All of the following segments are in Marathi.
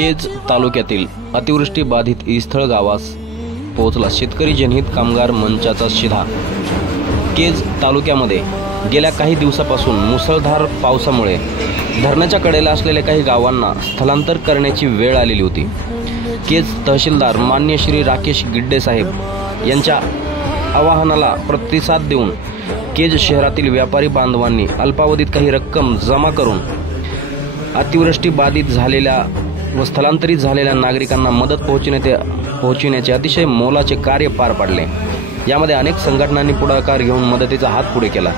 केज तालुक्यातील अतिवृष्टी बाधित इस्थळ गावास पोहोचला शेतकरी जनहित कामगार मंचाचा शिधा। केज तालुक्यामध्ये गेल्या काही दिवसापासून मुसळधार पावसामुळे धरणाच्या कडेला असलेल्या काही गावांना स्थलांतर करण्याची वेळ आलेली होती। केज तहसीलदार मान्य श्री राकेश गिड्डे साहेब यांच्या आवाहनाला प्रतिसाद देऊन केज शहरातील व्यापारी बांधवांनी अल्पावधीत काही रक्कम जमा करून अतिवृष्टी बाधित झालेल्या व स्थलांतरित झालेल्या नागरिकांना मदत पोहोचविण्याचे अतिशय मोलाचे कार्य पार पाडले। यामध्ये अनेक संघटनांनी पुढाकार घेऊन मदतीचा हात पुढे केला।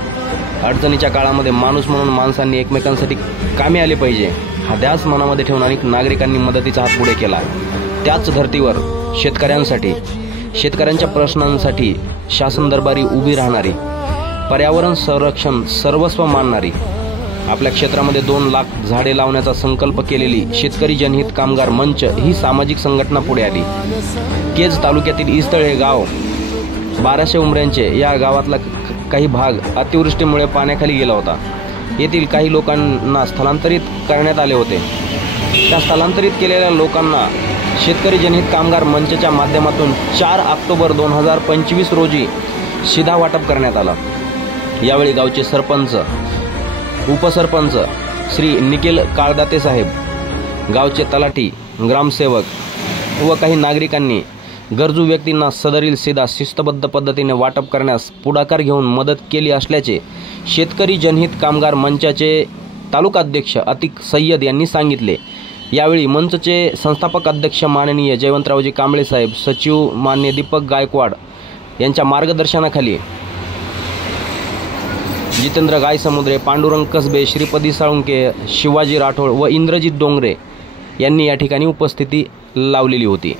अडचणीच्या काळामध्ये माणूस म्हणून माणसांनी एकमेकांसाठी कामी आले पाहिजे हा ध्यास मनामध्ये ठेवून अनेक नागरिकांनी मदतीचा हात पुढे केला। त्याच धर्तीवर शेतकऱ्यांच्या प्रश्नांसाठी शासन दरबारी उभी राहणारी, पर्यावरण संरक्षण सर्वस्व मानणारी, आपल्या क्षेत्रामध्ये 2 लाख झाडे लावण्याचा संकल्प केलेली शेतकरी जनहित कामगार मंच ही सामाजिक संघटना पुढे आली। केज तालुक्यातील इस्थळ हे गाव 1200 उमऱ्यांचे या गावातला काही भाग अतिवृष्टीमुळे पाण्याखाली गेला होता। येथील काही लोकांना स्थलांतरित करण्यात आले होते। त्या स्थलांतरित केलेल्या लोकांना शेतकरी जनहित कामगार मंचच्या माध्यमातून 4 ऑक्टोबर 2025 रोजी शिधा वाटप करण्यात आला। यावेळी गावचे सरपंच, उपसरपंच श्री निखिल काळदाते साहेब, गावचे तलाठी, ग्रामसेवक व काही नागरिकांनी गरजू व्यक्तींना सदरील शिधा शिस्तबद्ध पद्धतीने वाटप करण्यास पुढाकार घेऊन मदत केली असल्याचे शेतकरी जनहित कामगार मंचाचे तालुकाध्यक्ष अतिक सय्यद यांनी सांगितले। यावेळी मंचचे संस्थापक अध्यक्ष माननीय जयवंतरावजी कांबळे साहेब, सचिव मान्य दीपक गायकवाड यांच्या मार्गदर्शनाखाली जितेंद्र गायसमुद्रे, पांडुरंग कसबे, श्रीपदी साळुंके, शिवाजी राठोड व इंद्रजित डोंगरे यांनी या ठिकाणी उपस्थिती लावलेली होती।